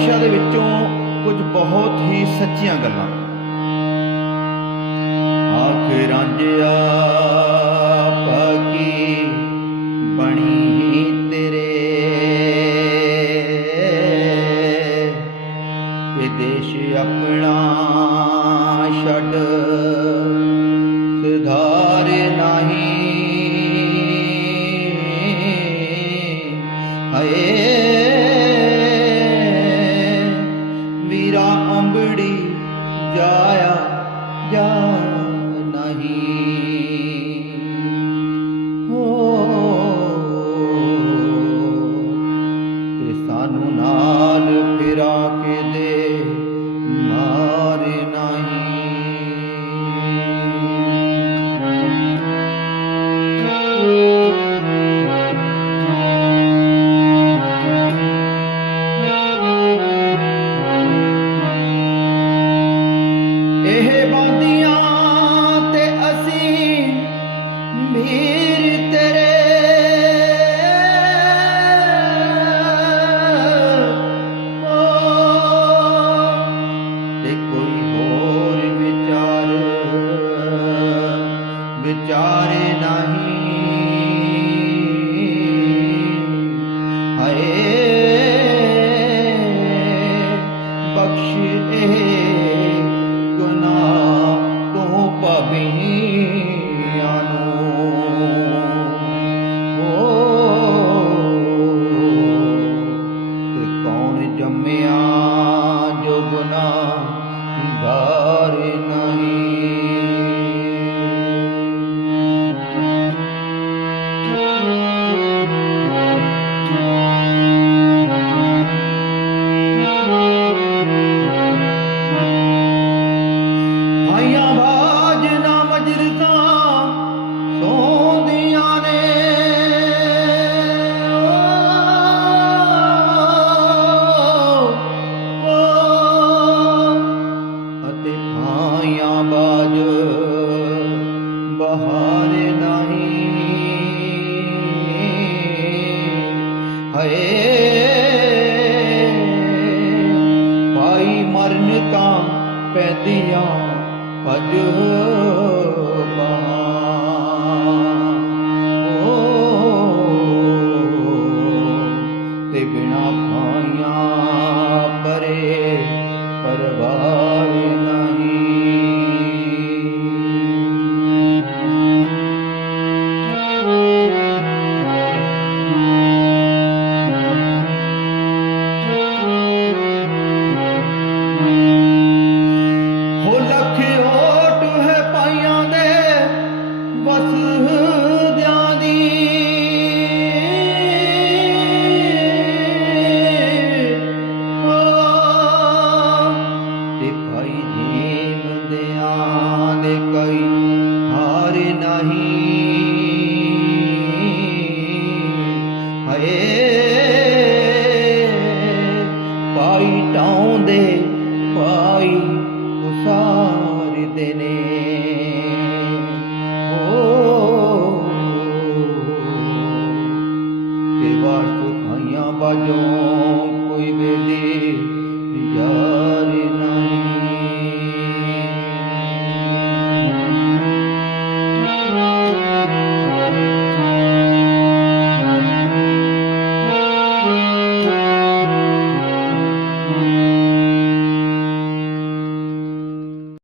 ਪਾਤਸ਼ਾਹ ਦੇ ਵਿੱਚੋਂ ਕੁਝ ਬਹੁਤ ਹੀ ਸੱਚੀਆਂ ਗੱਲਾਂ। ਆਖ ਰਾਂਝਿਆ ਪਾਕੀ ਬਣੀ ਤੇਰੇ? ਇਹ ਦੇਸ਼ ਆਪਣਾ ਛੱਡ ਵਿਚਾਰੇ ਨਹੀਂ। ਹਾਏ ਬਖਸ਼ ਇਹ ਗੁਨਾਹ ਤੋਂ ਪਵੀਆਂ ਨੂੰ ਤੇ ਕੌਣ ਜੰਮੇ ਪੈਂਦੀਆਂ ਭਜ ਤੇ ਬਿਨਾ ਖਾਈਆਂ ਪਰੇ ਪਰਵਾ ਭਾਈ ਭਾਈ ਜੀਵਦਿਆਂ ਦੇ ਕਈ, ਹਾਰ ਨਹੀਂ। ਹਏ, ਪਾਈ ਟਾਉਂਦੇ, ਪਾਈ ਉਸਾਰਦੇ ਨੇ। ਓ, ਤੇ ਵਾਸਤ ਖਾਈਆਂ ਬਾਜੋ